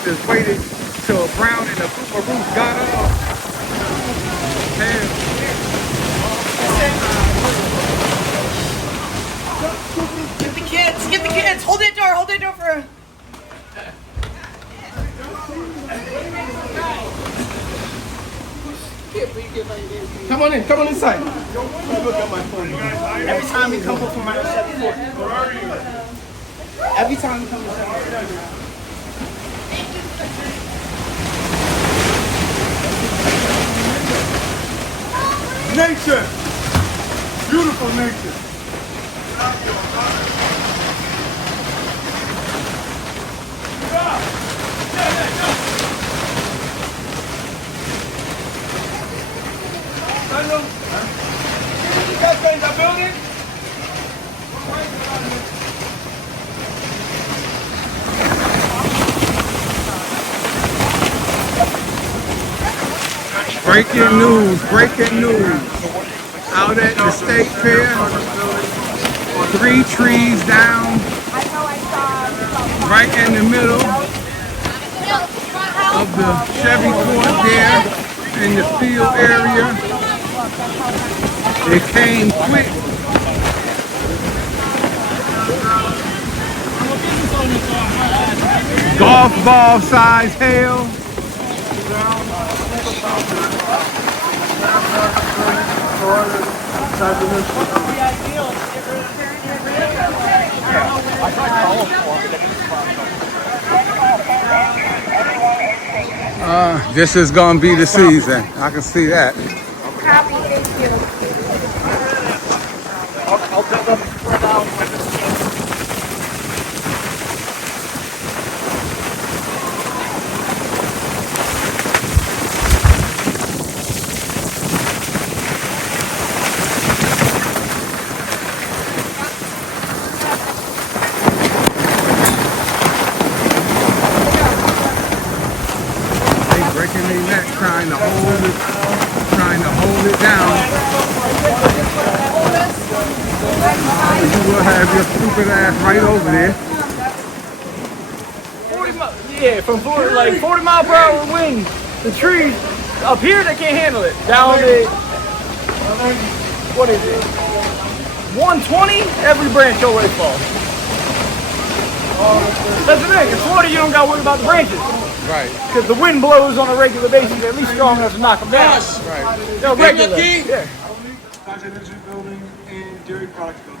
protesters waited till Brown and Akuma Roots got up. And Get the kids! Hold that door for... come on inside. Every time we come home from my every time we come to Nature! Beautiful nature! You guys in the building? Breaking news. Out at the state fair, 3 trees down, right in the middle of the Chevy Court there in the field area. It came quick. Golf ball size hail. This is gonna be the season. I can see that. Copy, thank you. I'll tell them spread out. Breaking their neck, trying to hold it down. You will have your stupid ass right over there. 40 miles, yeah, from 40, like 40 mile per hour wind. The trees up here they can't handle it. Down at what is it? 120, every branch always falls. That's the thing. In Florida, you don't got to worry about the branches. Right. Because the wind blows on a regular basis, at least strong enough to knock them down. Right. They're regular. Yeah. Continental building and dairy products building.